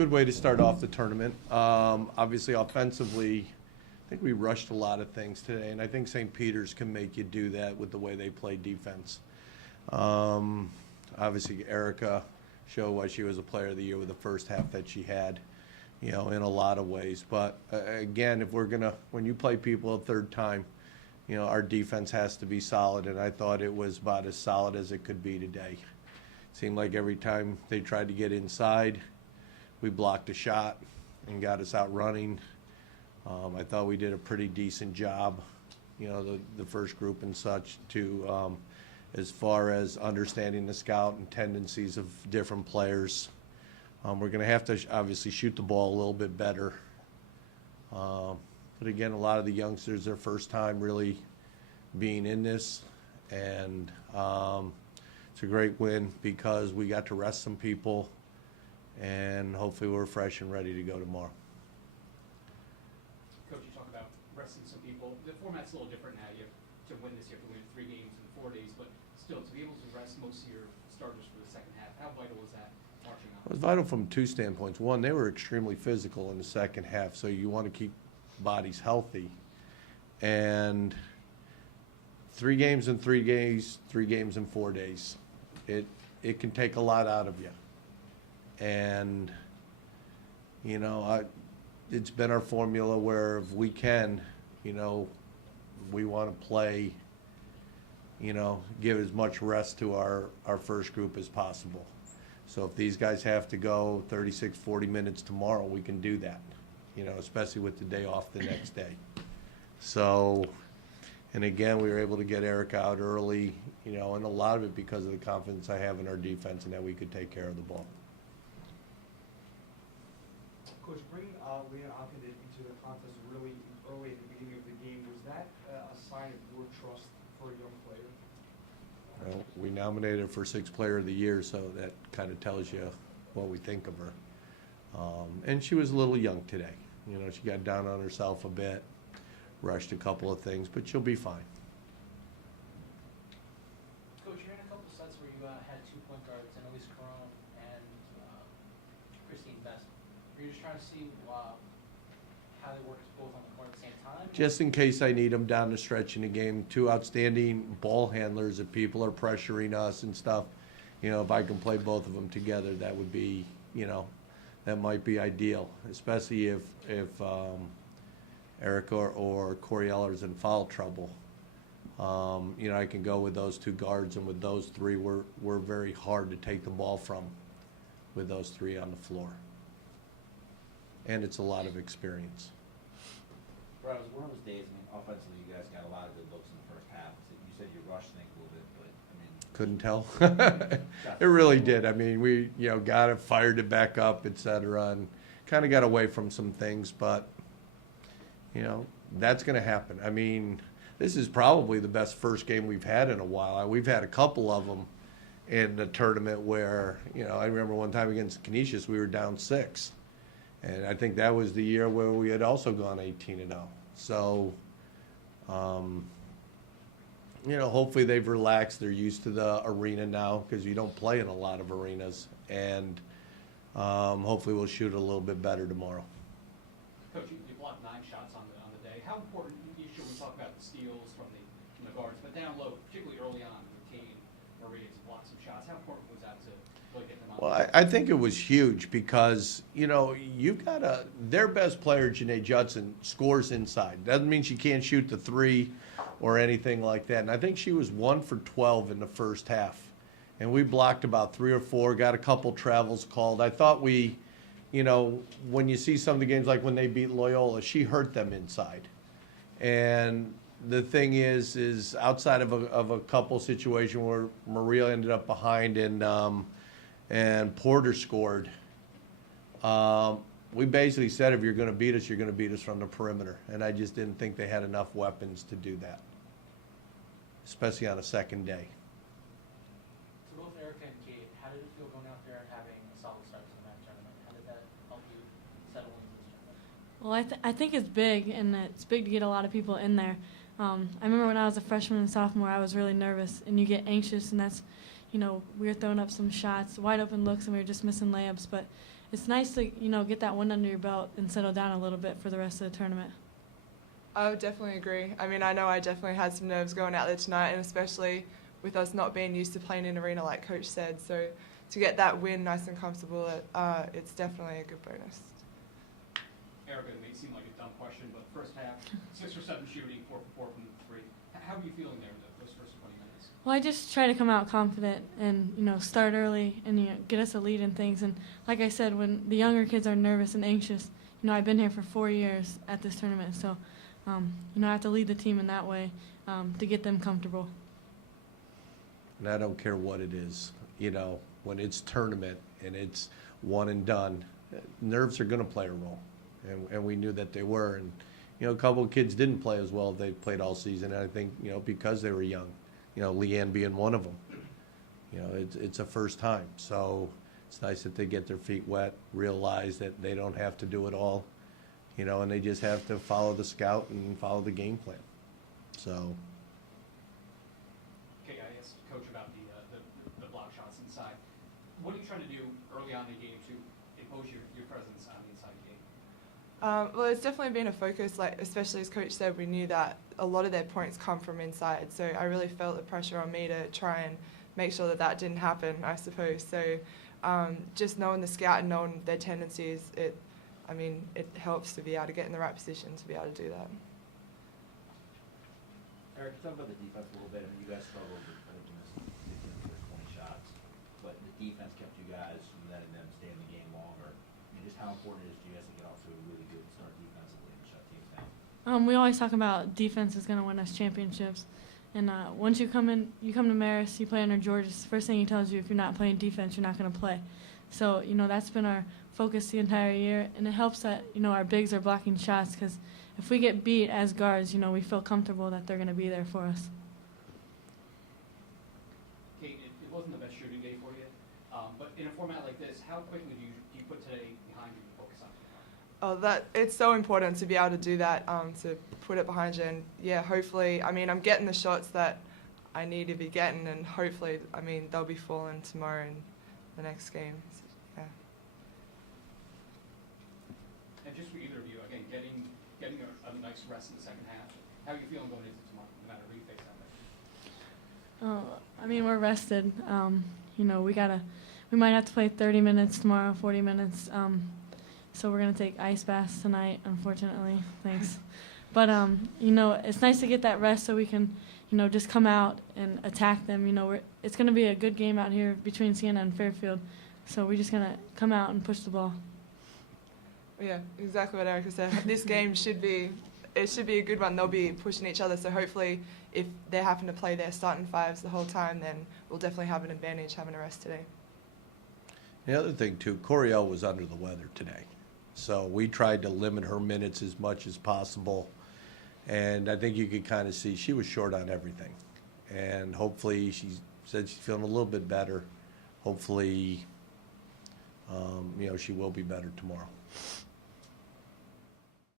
good way to start off the tournament. Obviously, offensively, I think we rushed a lot of things today, and I think St. Peter's can make you do that with the way they play defense. Obviously, Erica showed why she was a player of the year with the first half that she had, in a lot of ways. But again, if we're gonna, when you play people a third time, our defense has to be solid, and I thought it was about as solid as it could be today. Seemed like every time they tried to get inside, we blocked a shot and got us out running. I thought we did a pretty decent job, the first group and such, to as far as understanding the scout and tendencies of different players. We're going to have to obviously shoot the ball a little bit better. But again, a lot of the youngsters, their first time really being in this, and it's a great win because we got to rest some people, and hopefully we're fresh and ready to go tomorrow. Coach, you talk about resting some people. The format's a little different now. You have to win this, you have to win 3 games in 4 days, but still, to be able to rest most of your starters for the second half, how vital was that marching on? It was vital from 2 standpoints. One, they were extremely physical in the second half, so you want to keep bodies healthy. And 3 games in 3 days, 3 games in 4 days. It can take a lot out of you. And, it's been our formula where if we can, we want to play, give as much rest to our first group as possible. So if these guys have to go 36, 40 minutes tomorrow, we can do that, especially with the day off the next day. So, and again, we were able to get Eric out early, and a lot of it because of the confidence I have in our defense and that we could take care of the ball. Coach, bringing Leah Alcindor into the contest really early at the beginning of the game, was that a sign of your trust for a young player? Well, we nominated her for 6th Player of the Year, so that kind of tells you what we think of her. And she was a little young today. She got down on herself a bit, rushed a couple of things, but she'll be fine. Coach, you're in a couple sets where you had 2 point guards, Annalise Caron and Christine Best. Are you just trying to see how they work both on the court at the same time? Just in case I need them down the stretch in the game. 2 outstanding ball handlers. If people are pressuring us and stuff, if I can play both of them together, that would be, that might be ideal, especially if Erica or Corieller's in foul trouble. I can go with those 2 guards, and with those 3, we're very hard to take the ball from with those 3 on the floor. And it's a lot of experience. Brian, it was one of those days, offensively you guys got a lot of good looks in the first half. You said you rushed things a little bit, but, Couldn't tell. It really did. We, got it, fired it back up, et cetera, and kind of got away from some things, but, that's going to happen. This is probably the best first game we've had in a while. We've had a couple of them in the tournament where, I remember one time against Canisius, we were down 6. And I think that was the year where we had also gone 18-0. So, hopefully they've relaxed. They're used to the arena now because you don't play in a lot of arenas. And hopefully we'll shoot a little bit better tomorrow. Coach, you blocked 9 shots on the day. How important, we talk about the steals from the guards, but down low, particularly early on, Kane, Maria to block some shots. How important was that to really get them on? Well, I think it was huge because, you've got their best player, Janae Judson, scores inside. Doesn't mean she can't shoot the 3 or anything like that. And I think she was 1 for 12 in the first half. And we blocked about 3 or 4, got a couple travels called. I thought we, when you see some of the games like when they beat Loyola, she hurt them inside. And the thing is outside of a couple situation where Maria ended up behind and Porter scored, we basically said if you're going to beat us, you're going to beat us from the perimeter. And I just didn't think they had enough weapons to do that, especially on a second day. So both Erica and Kate, how did it feel going out there and having a solid start to the MAAC tournament? How did that help you settle into this tournament? Well, I think it's big, and it's big to get a lot of people in there. I remember when I was a freshman and sophomore, I was really nervous, and you get anxious, and that's, we were throwing up some shots, wide open looks, and we were just missing layups. But it's nice to, get that win under your belt and settle down a little bit for the rest of the tournament. I would definitely agree. I mean, I know I definitely had some nerves going out there tonight, and especially with us not being used to playing in arena like Coach said. So to get that win nice and comfortable, it's definitely a good bonus. Erica, it may seem like a dumb question, but first half, 6 or 7 shooting, 4 for 4 from 3. How are you feeling there those first 20 minutes? Well, I just try to come out confident and, start early and, get us a lead in things. And like I said, when the younger kids are nervous and anxious, I've been here for 4 years at this tournament. So, I have to lead the team in that way to get them comfortable. And I don't care what it is, when it's tournament and it's one and done, nerves are going to play a role. And we knew that they were. And, a couple of kids didn't play as well as they played all season. And I think, because they were young, Leanne being one of them. It's a first time. So it's nice that they get their feet wet, realize that they don't have to do it all, and they just have to follow the scout and follow the game plan. So. Okay, I asked Coach about the block shots inside. What are you trying to do early on in the game to impose your presence on the inside game? Well, it's definitely been a focus, especially as Coach said, we knew that a lot of their points come from inside. So I really felt the pressure on me to try and make sure that didn't happen, I suppose. So just knowing the scout and knowing their tendencies, it helps to be able to get in the right position to be able to do that. Eric, talk about the defense a little bit. I mean, you guys struggled with, I think you missed 15 of their 20 shots, but the defense kept you guys from letting them stay in the game longer. I mean, just how important it is to you guys to get off to a really good start defensively and shut teams down? We always talk about defense is going to win us championships. And once you come to Marist, you play under Giorgis. First thing he tells you, if you're not playing defense, you're not going to play. So, that's been our focus the entire year. And it helps that, our bigs are blocking shots because if we get beat as guards, we feel comfortable that they're going to be there for us. Kate, it wasn't the best shooting day for you, but in a format like this, how quickly do you put today behind you and focus on tomorrow? It's so important to be able to do that, to put it behind you. And, yeah, hopefully, I'm getting the shots that I need to be getting, and hopefully, they'll be falling tomorrow in the next game. So, yeah. And just for either of you, again, getting a nice rest in the second half, how are you feeling going into tomorrow, no matter who you face out there? We're rested. We might have to play 30 minutes tomorrow, 40 minutes. So we're going to take ice baths tonight, unfortunately. Thanks. But, it's nice to get that rest so we can, just come out and attack them. It's going to be a good game out here between Siena and Fairfield. So we're just going to come out and push the ball. Yeah, exactly what Erica said. This game should be a good one. They'll be pushing each other. So hopefully if they happen to play their starting fives the whole time, then we'll definitely have an advantage having a rest today. The other thing, too, Coriel was under the weather today. So we tried to limit her minutes as much as possible. And I think you could kind of see she was short on everything. And hopefully she said she's feeling a little bit better. Hopefully, she will be better tomorrow.